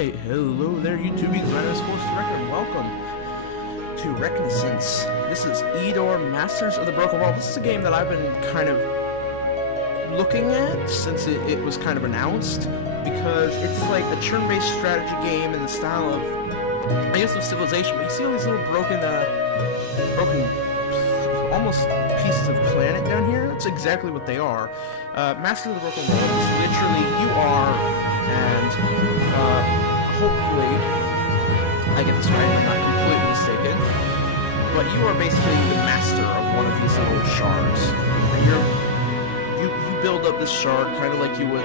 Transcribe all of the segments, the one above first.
Alright, hello there YouTubies, my name is Reckon, and welcome to Reckonnaissance. This is Eador, Masters of the Broken World. This is a game that I've been kind of looking at since it was kind of announced, because it's like a turn-based strategy game in the style of, I guess, of Civilization, but you see all these little broken almost pieces of planet down here? That's exactly what they are. Masters of the Broken World is literally, you are, and hopefully, I get this right, I'm not completely mistaken, but you are basically the master of one of these little shards, and you build up this shard kind of like you would,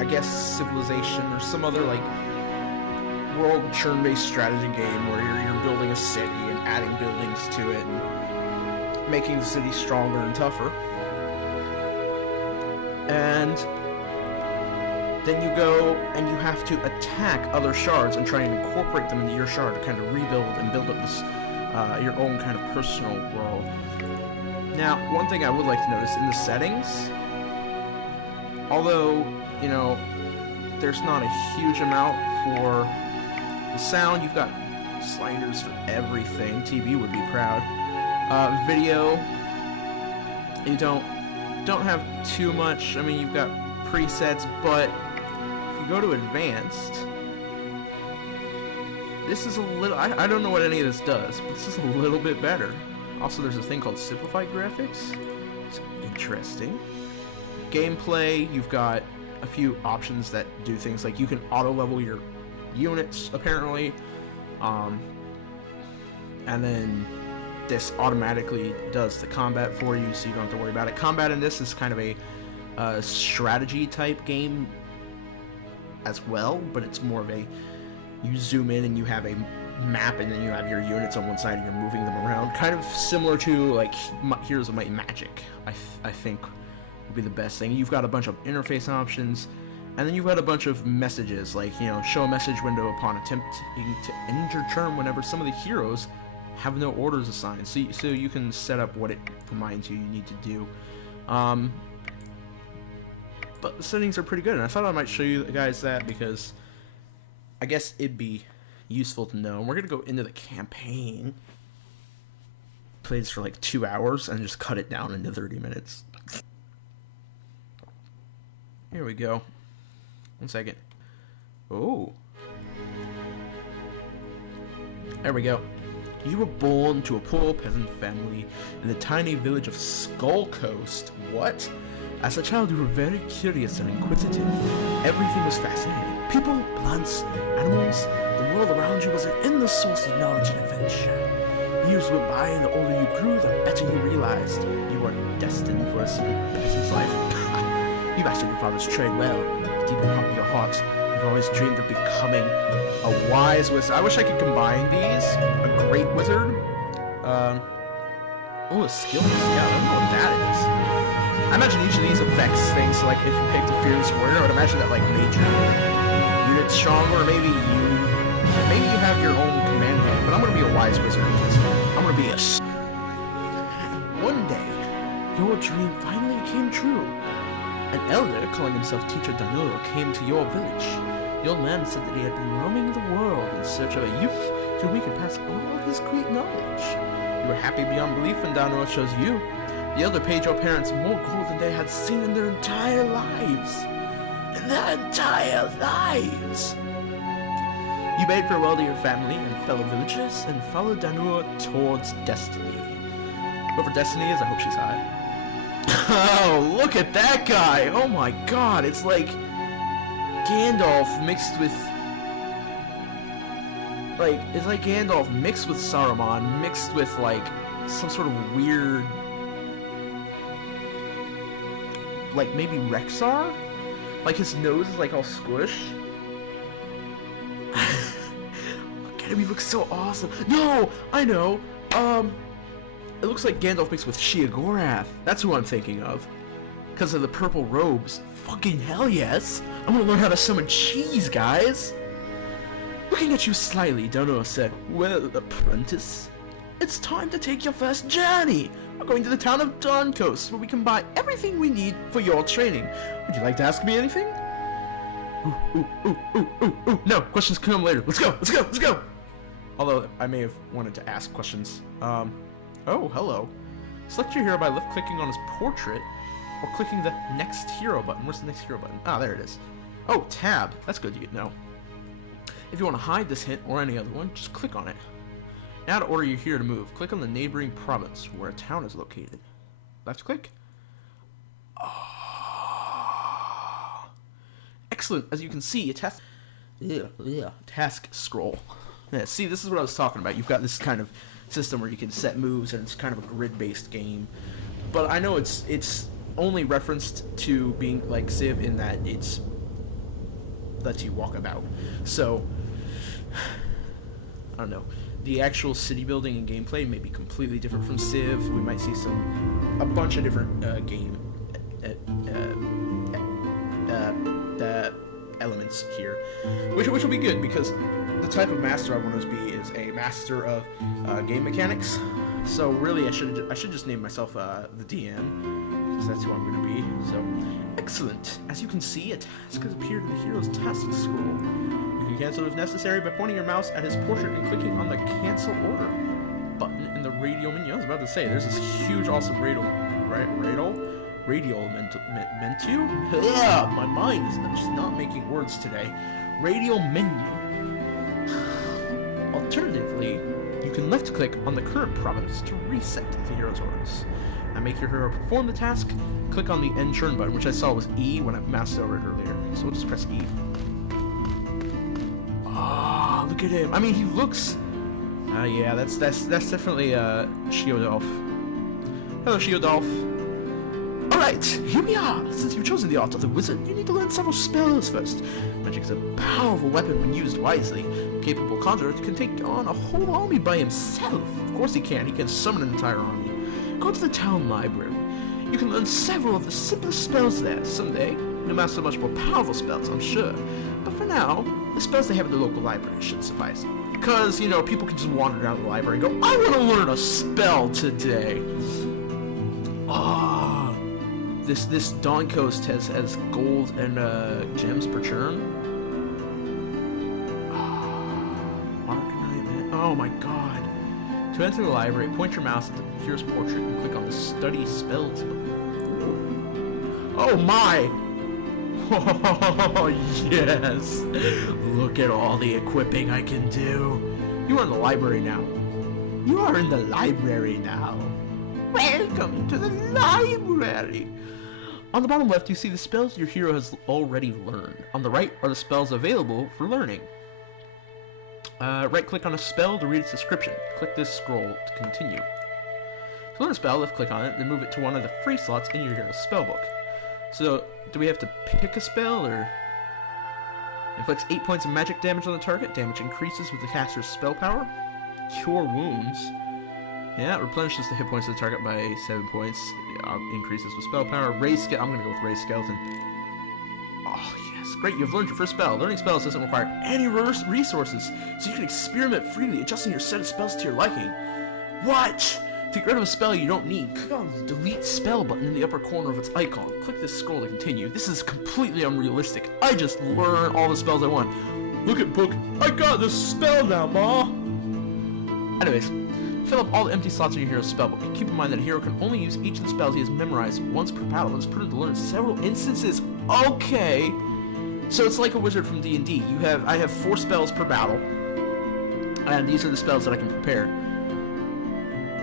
I guess, Civilization, or some other, like, world turn-based strategy game where you're building a city and adding buildings to it, and making the city stronger and tougher. And then you go and you have to attack other shards and try and incorporate them into your shard to kind of rebuild and build up this your own kind of personal world. Now, one thing I would like to notice in the settings, although, you know, there's not a huge amount for the sound, you've got sliders for everything. TV would be proud. Video, you don't have too much. I mean, you've got presets, but if you go to advanced, this is a little, I don't know what any of this does, but this is a little bit better. Also, there's a thing called simplified graphics. It's interesting. Gameplay, you've got a few options that do things like you can auto level your units, apparently, and then this automatically does the combat for you, so you don't have to worry about it. Combat in this is kind of a strategy type game as well, but it's more of a, you zoom in and you have a map and then you have your units on one side and you're moving them around, kind of similar to like Heroes of Might and Magic. I think would be the best thing. You've got a bunch of interface options, and then you've got a bunch of messages, like, you know, show a message window upon attempting to end your turn whenever some of the heroes have no orders assigned, so you can set up what it reminds you need to do. But the settings are pretty good, and I thought I might show you guys that because I guess it'd be useful to know. And we're gonna go into the campaign. Play this for like 2 hours and just cut it down into 30 minutes. Here we go. 1 second. Oh. There we go. You were born to a poor peasant family in the tiny village of Skull Coast. What? As a child, you were very curious and inquisitive. Everything was fascinating. People, plants, animals, the world around you was an endless source of knowledge and adventure. Years went by, and the older you grew, the better you realized you were destined for a simple peasant's life. You mastered your father's trade well. Deep in your heart, you've always dreamed of becoming a wise wizard. I wish I could combine these. A great wizard. Oh, a skilled scout. I don't know what that is. I imagine each of these affects things. So, like, if you picked a fearless warrior, I would imagine that, like, made your unit stronger. Or maybe you have your own command hand. But I'm gonna be a wise wizard. I'm gonna be a. One day, your dream finally came true. An elder, calling himself Teacher Danuro, came to your village. The old man said that he had been roaming the world in search of a youth to whom he could pass all of his great knowledge. You were happy beyond belief when Danuro chose you. The elder paid your parents more gold than they had seen in their entire lives. In their entire lives! You bade farewell to your family and fellow villagers and followed Danuro towards destiny. Whoever destiny is, I hope she's hot. Oh, look at that guy! Oh my god, it's like Gandalf mixed with... like, it's like Gandalf mixed with Saruman, mixed with, like, some sort of weird... like, maybe Rexar? Like, his nose is, like, all squished. Look at him, he looks so awesome. No! I know! It looks like Gandalf mixed with Sheogorath. That's who I'm thinking of. Because of the purple robes. Fucking hell yes! I'm gonna learn how to summon cheese, guys! Looking at you slyly, Danuro said, "Well, apprentice, it's time to take your first journey. We're going to the town of Dawncoast, where we can buy everything we need for your training. Would you like to ask me anything?" Ooh. No, questions come later. Let's go. Although, I may have wanted to ask questions. Oh, hello. Select your hero by left-clicking on his portrait, or clicking the next hero button. Where's the next hero button? Ah, there it is. Oh, tab. That's good to know. If you want to hide this hint or any other one, just click on it. Now to order your hero to move, click on the neighboring province where a town is located. Left click. Oh. Excellent. As you can see, a task scroll. Yeah, see, this is what I was talking about. You've got this kind of system where you can set moves, and it's kind of a grid-based game. But I know it's only referenced to being like Civ in that it's lets you walk about. So I don't know. The actual city building and gameplay may be completely different from Civ. We might see a bunch of different game elements here, which will be good because the type of master I want to be is a master of game mechanics. So really, I should just name myself the DM, because that's who I'm going to be. So excellent. As you can see, a task has appeared in the hero's task scroll. You can cancel if necessary by pointing your mouse at his portrait and clicking on the cancel order button in the radial menu. I was about to say, there's this huge, awesome radial menu. My mind is just not making words today. Radial menu. Alternatively, you can left-click on the current province to reset the hero's orders. Now make your hero perform the task, click on the end turn button, which I saw was E when I moused over it earlier. So we'll just press E. Ah, look at him. I mean, he looks... yeah, that's definitely Sheodolf. Hello, Sheodolf. Alright, here we are. Since you've chosen the art of the wizard, you need to learn several spells first. Magic is a powerful weapon when used wisely. A capable conjurer can take on a whole army by himself. Of course he can. He can summon an entire army. Go to the town library. You can learn several of the simplest spells there. Someday, you'll master much more powerful spells, I'm sure. But for now, the spells they have in the local library should suffice. Because, you know, people can just wander down the library and go, I want to learn a spell today. Ah, this Dawn Coast has gold and gems per turn. Oh my god. To enter the library, point your mouse at the hero's portrait and click on the Study Spells button. Oh my! Oh yes! Look at all the equipping I can do. You are in the library now. Welcome to the library! On the bottom left, you see the spells your hero has already learned. On the right are the spells available for learning. Right-click on a spell to read its description. Click this scroll to continue. To learn a spell, left-click on it, then move it to one of the free slots in your hero's spellbook. So, do we have to pick a spell, or... Inflicts 8 points of magic damage on the target. Damage increases with the caster's spell power. Cure wounds. Yeah, it replenishes the hit points of the target by 7 points. Increases with spell power. I'm gonna go with Raise Skeleton. Oh, yes. Great, you've learned your first spell. Learning spells doesn't require any resources, so you can experiment freely, adjusting your set of spells to your liking. What? To get rid of a spell you don't need, click on the Delete Spell button in the upper corner of its icon. Click this scroll to continue. This is completely unrealistic. I just learn all the spells I want. Look at book. I got this spell now, Ma! Anyways, fill up all the empty slots in your hero's spellbook. Keep in mind that a hero can only use each of the spells he has memorized once per battle and is permitted to learn several instances. Okay! So it's like a wizard from D&D. I have 4 spells per battle, and these are the spells that I can prepare.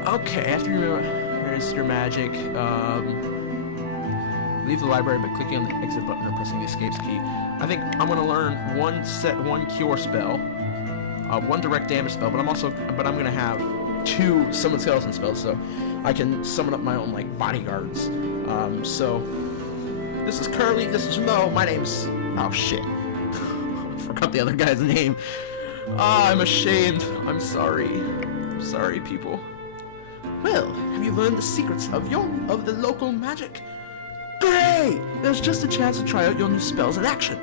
Okay, after here's your magic. Leave the library by clicking on the exit button or pressing the escapes key. I think I'm gonna learn one cure spell, 1 direct damage spell, but I'm gonna have 2 summon skeleton spells, so I can summon up my own like bodyguards. So this is Curly, this is Mo. My name's oh shit. Forgot the other guy's name. Ah, I'm ashamed. I'm sorry. I'm sorry, people. Well, have you learned the secrets of the local magic? Great! There's just a chance to try out your new spells in action.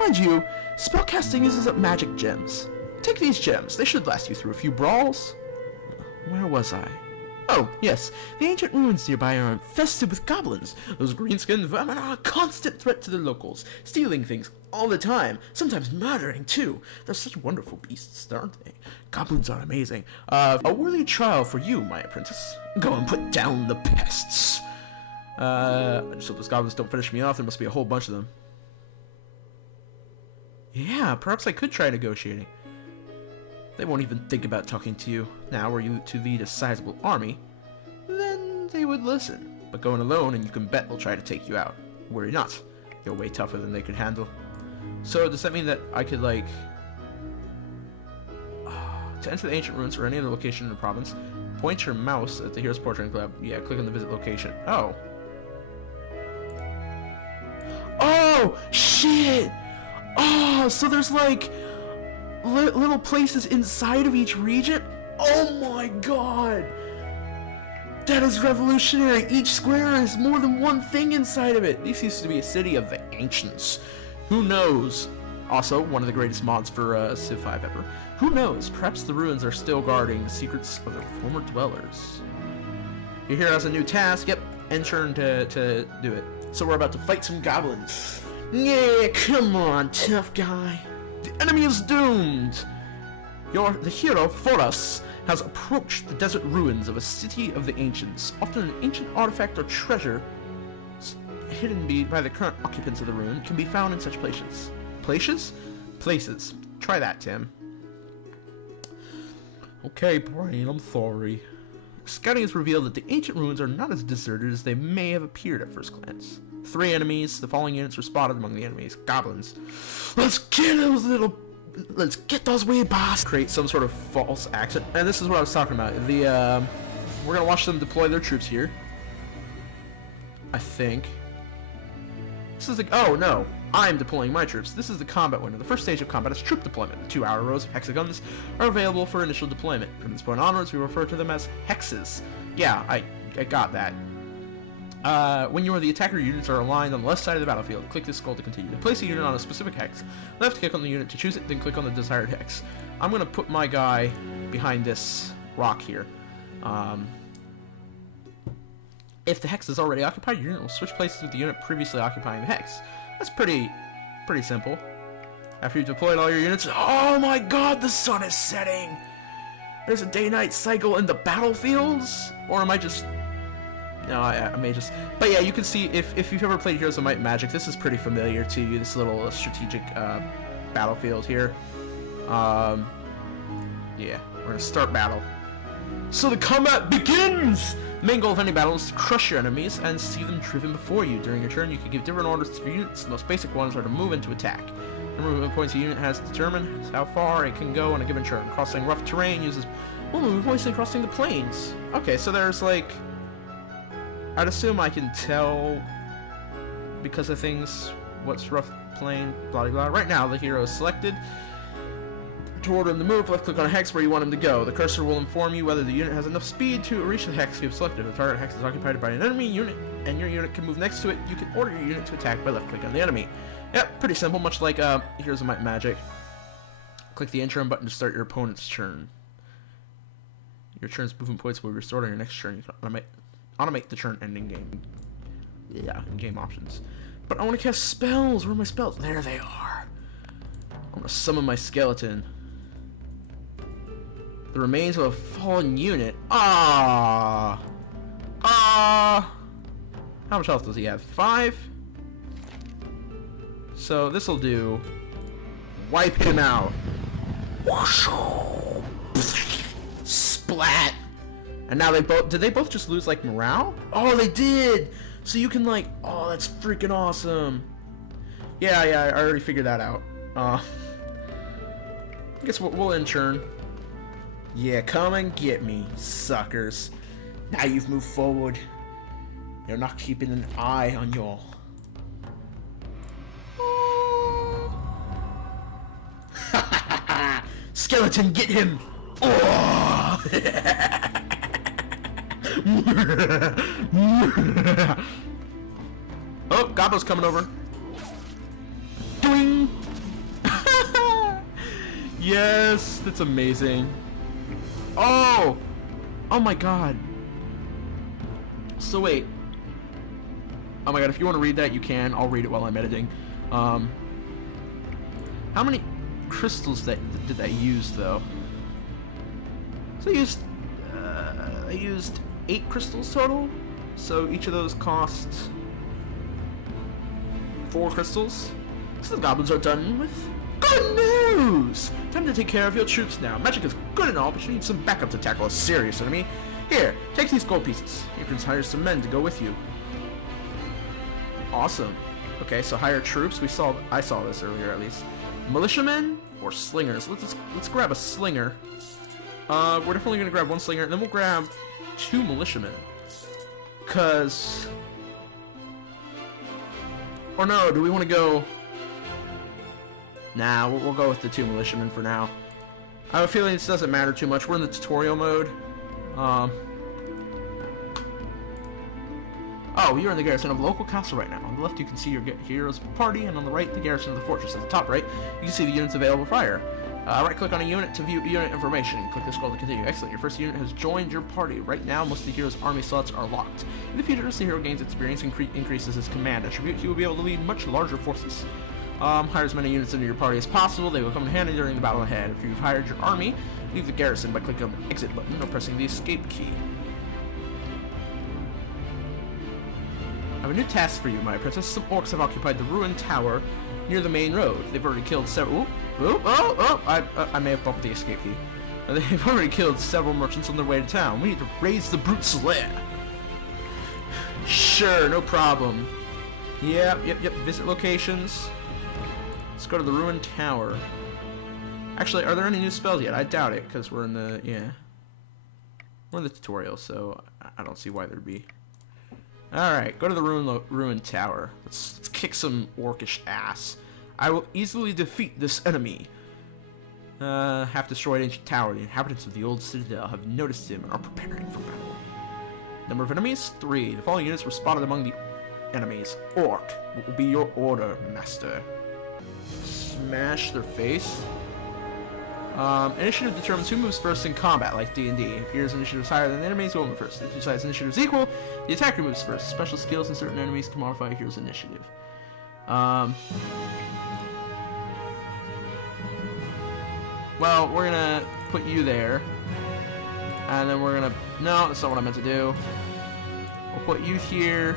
Mind you, spellcasting uses up magic gems. Take these gems. They should last you through a few brawls. Where was I? Oh, yes. The ancient ruins nearby are infested with goblins. Those green-skinned vermin are a constant threat to the locals, stealing things all the time, sometimes murdering too. They're such wonderful beasts, aren't they? Goblins are amazing. A worthy trial for you, my apprentice. Go and put down the pests. I just hope those goblins don't finish me off. There must be a whole bunch of them. Yeah, perhaps I could try negotiating. They won't even think about talking to you. Now, were you to lead a sizable army, then they would listen. But going alone, and you can bet they'll try to take you out. Worry not. You're way tougher than they could handle. So, does that mean that I could, like... to enter the ancient ruins or any other location in the province, point your mouse at the Hero's Portrait and Club. Yeah, click on the visit location. Oh. Oh! Shit! Oh, so there's, like... little places inside of each region? Oh my god! That is revolutionary! Each square has more than one thing inside of it! This used to be a city of the ancients. Who knows? Also, one of the greatest mods for Civ 5 ever. Who knows? Perhaps the ruins are still guarding the secrets of their former dwellers. Your hero has a new task. Yep, end turn to do it. So we're about to fight some goblins. Yeah, come on, tough guy. The enemy is doomed! The hero, Foras, has approached the desert ruins of a city of the ancients. Often an ancient artifact or treasure hidden by the current occupants of the ruin can be found in such places. Places? Places. Try that, Tim. Okay, Brain, I'm sorry. Scouting has revealed that the ancient ruins are not as deserted as they may have appeared at first glance. 3 enemies. The following units were spotted among the enemies. Goblins. Let's get those wee bastards. Create some sort of false accent. And this is what I was talking about. We're gonna watch them deploy their troops here. I think. This is the... Oh, no. I'm deploying my troops. This is the combat window. The first stage of combat is troop deployment. The 2-hour rows of hexagons are available for initial deployment. From this point onwards, we refer to them as hexes. Yeah, I got that. When the attacker units are aligned on the left side of the battlefield, click this scroll to continue. To place a unit on a specific hex, left click on the unit to choose it, then click on the desired hex. I'm going to put my guy behind this rock here. If the hex is already occupied, your unit will switch places with the unit previously occupying the hex. That's pretty simple. After you've deployed all your units... Oh my god, the sun is setting! There's a day-night cycle in the battlefields? Or am I just... No, I may just... But yeah, you can see, if you've ever played Heroes of Might and Magic, this is pretty familiar to you, this little strategic battlefield here. Yeah, we're gonna start battle. So the combat begins! The main goal of any battle is to crush your enemies and see them driven before you. During your turn, you can give different orders to your units. The most basic ones are to move and to attack. The movement points a unit has determined how far it can go on a given turn. Crossing rough terrain uses movement points and crossing the plains. Okay, so there's like... I'd assume I can tell because of things what's rough plain, blah blah blah. Right now, the hero is selected. To order him to move, left click on a hex where you want him to go. The cursor will inform you whether the unit has enough speed to reach the hex you've selected. If the target hex is occupied by an enemy unit and your unit can move next to it, you can order your unit to attack by left click on the enemy. Yep, pretty simple, much like Heroes of Might and Magic. Click the interim button to start your opponent's turn. Your turn's movement points will be restored on your next turn. You can automate the turn ending game. Yeah, in-game options. But I want to cast spells. Where are my spells? There they are. I want to summon my skeleton. The remains of a fallen unit. How much health does he have? 5? So this'll do. Wipe him out. Splat. And now did they both just lose like morale? Oh, they did. So you can like, oh, that's freaking awesome. Yeah, I already figured that out. I guess we'll end turn. Yeah, come and get me, suckers. Now you've moved forward. You're not keeping an eye on your... Skeleton, get him! Oh! Oh, Goblin's coming over. Doing! Yes, that's amazing. Oh! Oh my god. So wait. Oh my god, if you want to read that, you can. I'll read it while I'm editing. How many crystals did I use, though? So I used 8 crystals total. So each of those cost 4 crystals. So the goblins are done with. Good news! Time to take care of your troops now. Magic is good and all, but you need some backup to tackle a serious enemy. Here, take these gold pieces. You can hire some men to go with you. Awesome. Okay, so hire troops. I saw this earlier at least. Militiamen or slingers? Let's grab a slinger. We're definitely gonna grab 1 slinger, and then we'll grab 2 militiamen. Cause, or no, do we want to go? Nah, we'll go with the 2 militiamen for now. I have a feeling this doesn't matter too much. We're in the tutorial mode. Oh, you're in the garrison of a local castle right now. On the left, you can see your hero's party, and on the right, the garrison of the fortress. At the top right, you can see the units available for hire. Right-click on a unit to view unit information. Click the scroll to continue. Excellent. Your first unit has joined your party. Right now, most of the hero's army slots are locked. In the future, as the hero gains experience and increases his command attribute, he will be able to lead much larger forces. Hire as many units into your party as possible. They will come in handy during the battle ahead. If you've hired your army, leave the garrison by clicking on the exit button or pressing the escape key. I have a new task for you, my princess. Some orcs have occupied the ruined tower near the main road. They've already killed several. I may have bumped the escape key. They've already killed several merchants on their way to town. We need to raise the brute's lair. Sure, no problem. Yep. Visit locations. Let's go to the ruined tower. Actually, are there any new spells yet? I doubt it, because we're in the we're in the tutorial, so I don't see why there'd be. All right, go to the ruined tower. Let's kick some orcish ass. I will easily defeat this enemy. Have destroyed ancient tower. The inhabitants of the old citadel have noticed him and are preparing for battle. Number of enemies? 3. The following units were spotted among the enemies. Orc. What will be your order, master? Smash their face. Initiative determines who moves first in combat, like D&D. If yours initiative is higher than the enemy's, will move first. If two sides' initiative is equal, the attacker moves first. Special skills and certain enemies can modify a hero's initiative. Well, we're gonna put you there. And then we're gonna... No, that's not what I meant to do. We'll put you here.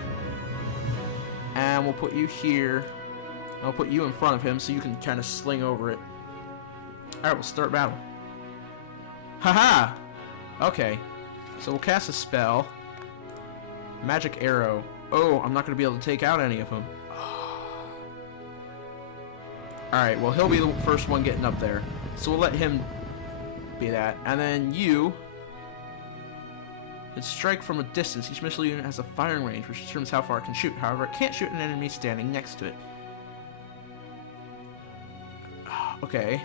And we'll put you here. And I'll put you in front of him so you can kind of sling over it. Alright, we'll start battle. Haha! Okay. So we'll cast a spell. Magic arrow. Oh, I'm not going to be able to take out any of them. Alright, well, he'll be the first one getting up there. So we'll let him be that. And then you... can strike from a distance. Each missile unit has a firing range, which determines how far it can shoot. However, it can't shoot an enemy standing next to it. Okay.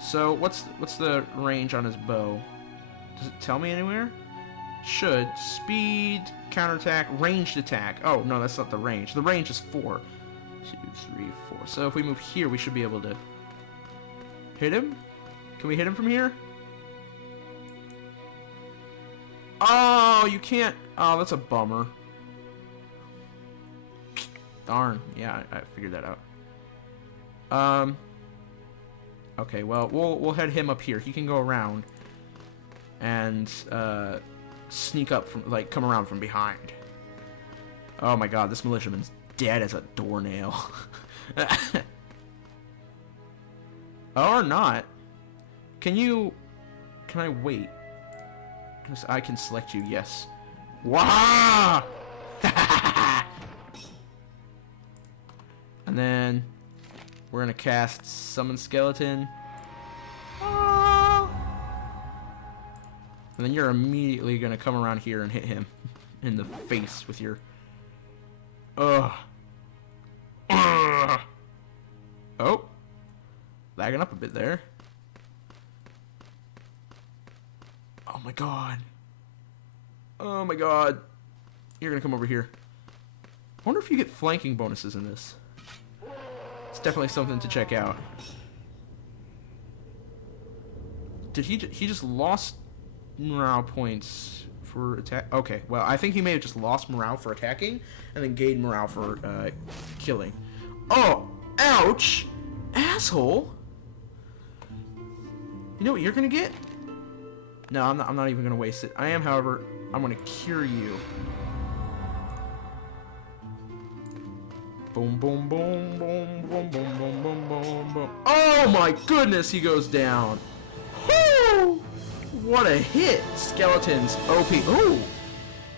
So, what's the range on his bow? Does it tell me anywhere? Should. Speed, counterattack, ranged attack. Oh, no, that's not the range. The range is 4. 2, 3, 4. So if we move here, we should be able to hit him? Can we hit him from here? Oh, you can't. Oh, that's a bummer. Darn. Yeah, I figured that out. Okay, well, we'll head him up here. He can go around and sneak up from, like, come around from behind. Oh my god, this militiaman's dead as a doornail. Or not. Can I wait? Because I can select you, yes. Wah! And then we're gonna cast Summon Skeleton. And then you're immediately gonna come around here and hit him in the face with your... Oh. Lagging up a bit there. Oh my god. Oh my god. You're gonna come over here. I wonder if you get flanking bonuses in this. It's definitely something to check out. Did he just lost morale points for attack. Okay, well, I think he may have just lost morale for attacking, and then gained morale for killing. Oh, ouch! Asshole! You know what you're gonna get? No, I'm not even gonna waste it. I am, however, I'm gonna cure you. Boom, boom, boom, boom, boom, boom, boom, boom, boom, boom. Oh my goodness, he goes down. Woo! What a hit! Skeletons, OP. Ooh!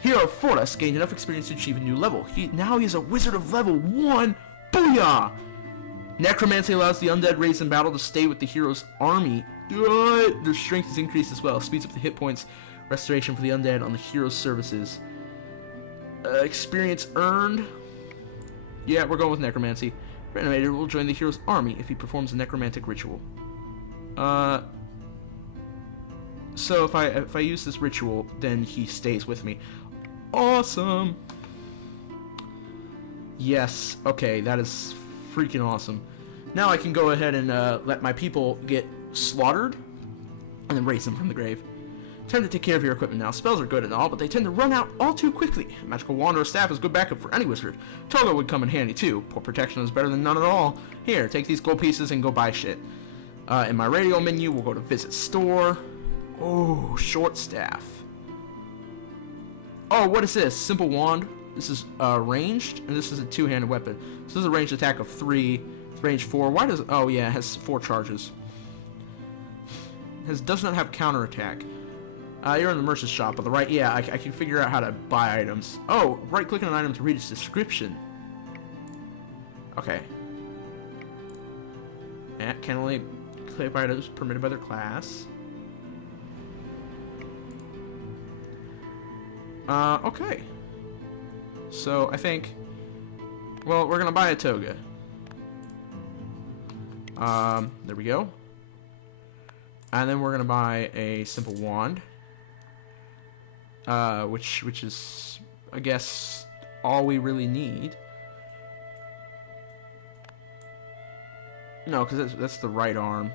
Hero Fortis gained enough experience to achieve a new level. Now he's a wizard of level 1. Booyah! Necromancy allows the undead raised in battle to stay with the hero's army. Their strength is increased as well. Speeds up the hit points restoration for the undead on the hero's services. Experience earned. Yeah, we're going with necromancy. Reanimator will join the hero's army if he performs a necromantic ritual. So if I use this ritual, then he stays with me. Awesome. Yes. Okay, that is freaking awesome. Now I can go ahead and let my people get slaughtered and then raise them from the grave. Time to take care of your equipment now. Spells are good and all, but they tend to run out all too quickly. A magical wand or a staff is good backup for any wizard. Toga would come in handy too. Poor protection is better than none at all. Here, take these gold pieces and go buy shit. In my radio menu, we'll go to visit store. Oh, short staff. Oh, what is this? Simple wand. This is ranged, and this is a two-handed weapon. So this is a ranged attack of 3, range 4. Why does? Oh yeah, it has 4 charges. Does not have counterattack. You're in the merchant's shop on the right. Yeah, I can figure out how to buy items. Oh, right-click on an item to read its description. Okay. Yeah, can only click items permitted by their class. Okay. So, I think... Well, we're gonna buy a toga. There we go. And then we're gonna buy a simple wand. Which is, I guess, all we really need. No, because that's the right arm.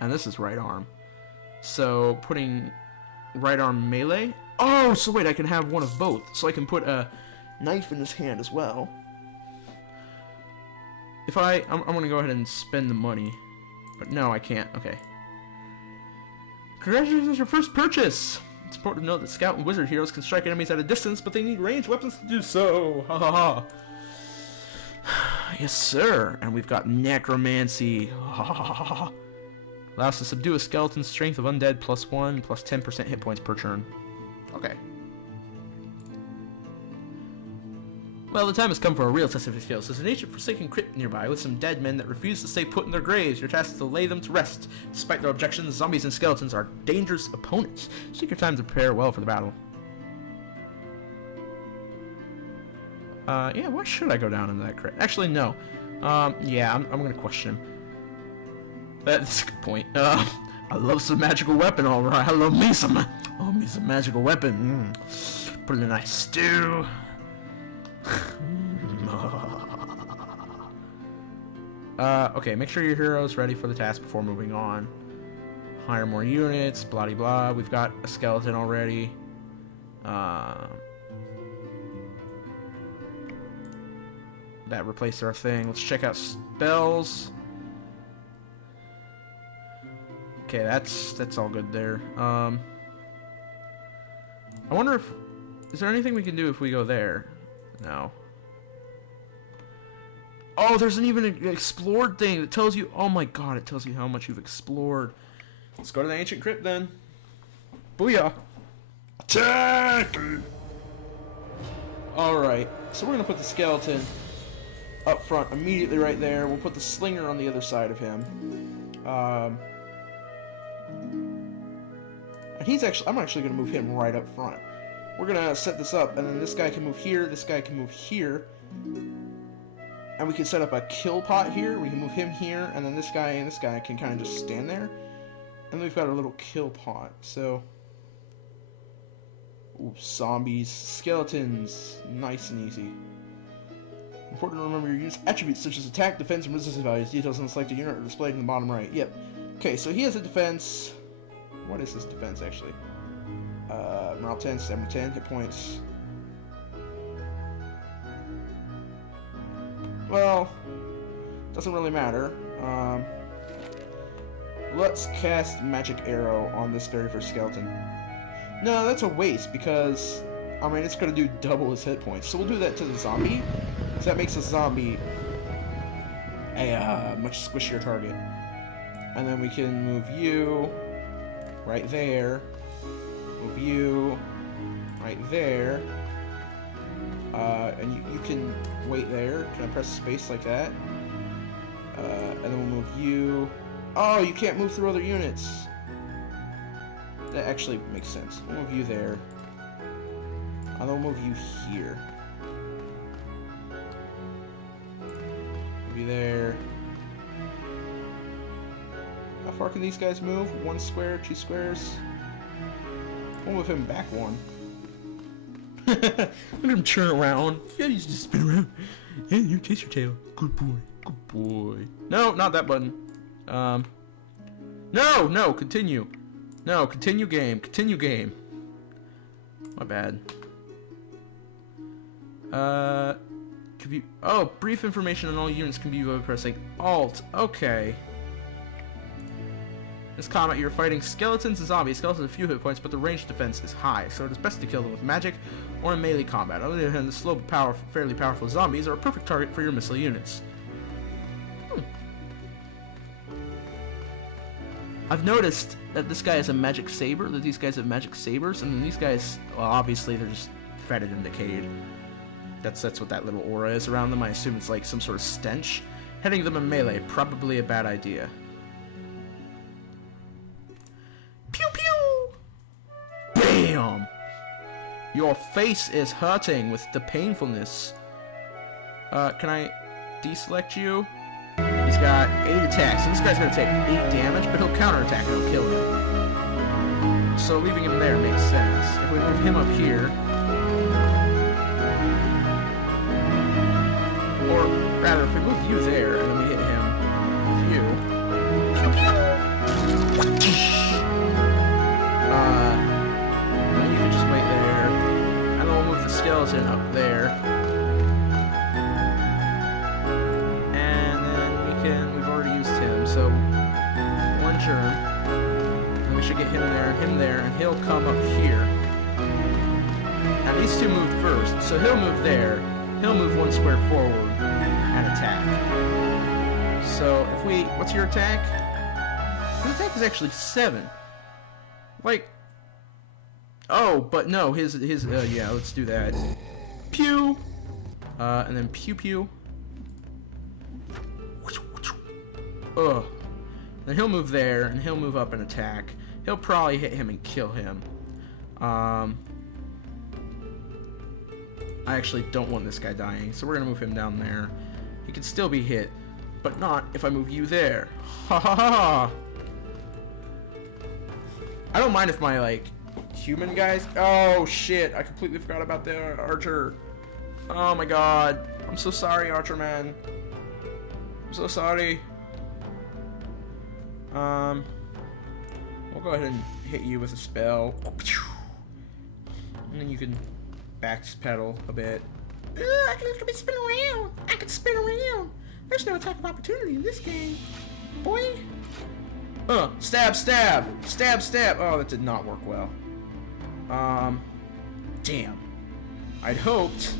And this is right arm. So, putting right arm melee... Oh, so wait, I can have one of both. So I can put a knife in this hand as well. If I'm going to go ahead and spend the money. But no, I can't. Okay. Congratulations on your first purchase! It's important to note that scout and wizard heroes can strike enemies at a distance, but they need ranged weapons to do so. Ha ha ha. Yes, sir. And we've got necromancy. Ha ha ha ha. Allows to subdue a skeleton's strength of undead +1, plus 10% hit points per turn. Okay. Well, the time has come for a real test of your skills. There's an ancient forsaken crypt nearby with some dead men that refuse to stay put in their graves. Your task is to lay them to rest. Despite their objections, zombies and skeletons are dangerous opponents. So take your time to prepare well for the battle. Yeah, why should I go down into that crypt? Actually, no. Yeah, I'm gonna question him. That's a good point. I love some magical weapon, alright. I love me some magical weapon. Put in a nice stew. Okay, make sure your hero's ready for the task before moving on. Hire more units, blah de blah. We've got a skeleton already. That replaced our thing. Let's check out spells. Okay, that's all good there. I wonder if... Is there anything we can do if we go there? No. Oh, there's even an explored thing that tells you... Oh my god, it tells you how much you've explored. Let's go to the ancient crypt then. Booyah! Attack! Alright, so we're gonna put the skeleton up front immediately right there. We'll put the slinger on the other side of him. And I'm actually gonna move him right up front. We're gonna set this up, and then this guy can move here, this guy can move here. And we can set up a kill pot here. We can move him here, and then this guy and this guy can kind of just stand there. And then we've got a little kill pot, so... Ooh, zombies, skeletons, nice and easy. Important to remember your unit's attributes such as attack, defense, and resistance values. Details on the selected unit are displayed in the bottom right. Yep. Okay, so he has a defense... What is his defense, actually? Morale 10, stamina 10, hit points. Well, doesn't really matter. Let's cast Magic Arrow on this very first skeleton. No, that's a waste because, I mean, it's going to do double his hit points. So we'll do that to the zombie. So that makes the zombie a much squishier target. And then we can move you right there. Move you right there. And you can wait there. Can I press space like that? And then we'll move you. Oh, you can't move through other units. That actually makes sense. We'll move you there. And then we'll move you here. Move you there. How far can these guys move? 1 square, 2 squares? We'll move him back 1. Look at him turn around. Yeah, he's just spin around. Hey, you chase your tail. Good boy. Good boy. No, not that button. No, continue. No, continue game. Continue game. My bad. Oh, brief information on all units can be viewed by pressing Alt. Okay. This combat, you're fighting skeletons and zombies. Skeletons have few hit points, but the range defense is high, so it is best to kill them with magic or in melee combat. On the other hand, the slow but fairly powerful zombies are a perfect target for your missile units. I've noticed that this guy has a magic saber, that these guys have magic sabers, and then these guys, well, obviously they're just fetid and decayed. That's what that little aura is around them. I assume it's like some sort of stench. Hitting them in melee, probably a bad idea. Pew pew! Bam! Your face is hurting with the painfulness. Can I deselect you? He's got 8 attacks, so this guy's gonna take 8 damage, but he'll counterattack and he'll kill him. So leaving him there makes sense. If we move him up here, or rather, if we move you there and then we hit him with you, then you can just wait there, and then we'll move the skeleton up there. We've already used him, so 1 turn. And we should get him there, and he'll come up here. Now these 2 moved first, so he'll move there. He'll move 1 square forward and attack. So if we, what's your attack? His attack is actually 7. Like, oh, but no, his yeah, let's do that. Pew, and then pew pew. Ugh. Then he'll move there, and he'll move up and attack. He'll probably hit him and kill him. I actually don't want this guy dying, so we're gonna move him down there. He can still be hit, but not if I move you there. Ha ha ha! I don't mind if my, like, human guys... Oh, shit! I completely forgot about the archer. Oh my god. I'm so sorry, Archer Man. I'm so sorry. We'll go ahead and hit you with a spell. And then you can backpedal a bit. I can spin around. I can spin around. There's no attack of opportunity in this game, boy. Stab, stab, stab, stab. Oh, that did not work well. Damn. I'd hoped.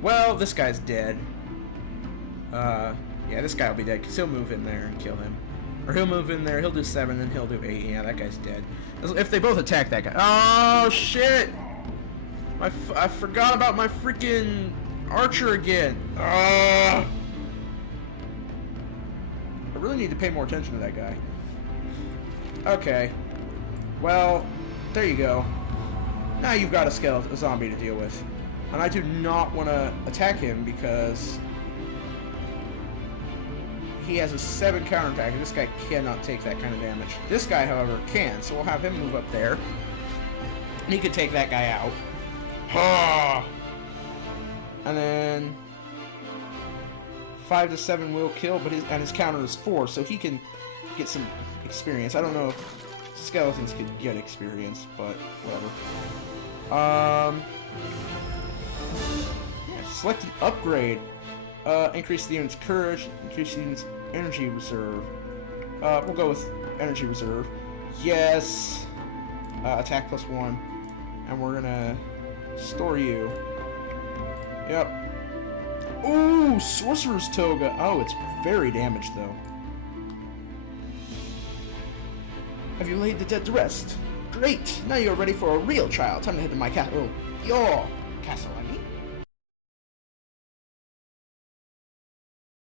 Well, this guy's dead. Yeah, this guy will be dead because he'll move in there and kill him. Or he'll move in there, he'll do 7, and he'll do 8. Yeah, that guy's dead. If they both attack that guy. Oh, shit! I forgot about my freaking archer again. I really need to pay more attention to that guy. Okay. Well, there you go. Now you've got a zombie to deal with. And I do not want to attack him because he has a 7 counterattack, and this guy cannot take that kind of damage. This guy, however, can, so we'll have him move up there. And he can take that guy out. And then 5 to 7 will kill, but his counter is 4, so he can get some experience. I don't know if skeletons could get experience, but whatever. Yeah, select an upgrade. Increase the unit's courage, increase the unit's energy reserve. We'll go with energy reserve. Yes! Attack +1. And we're gonna store you. Yep. Ooh, Sorcerer's Toga. Oh, it's very damaged, though. Have you laid the dead to rest? Great! Now you're ready for a real trial. Time to head to my castle. Your castle, I mean.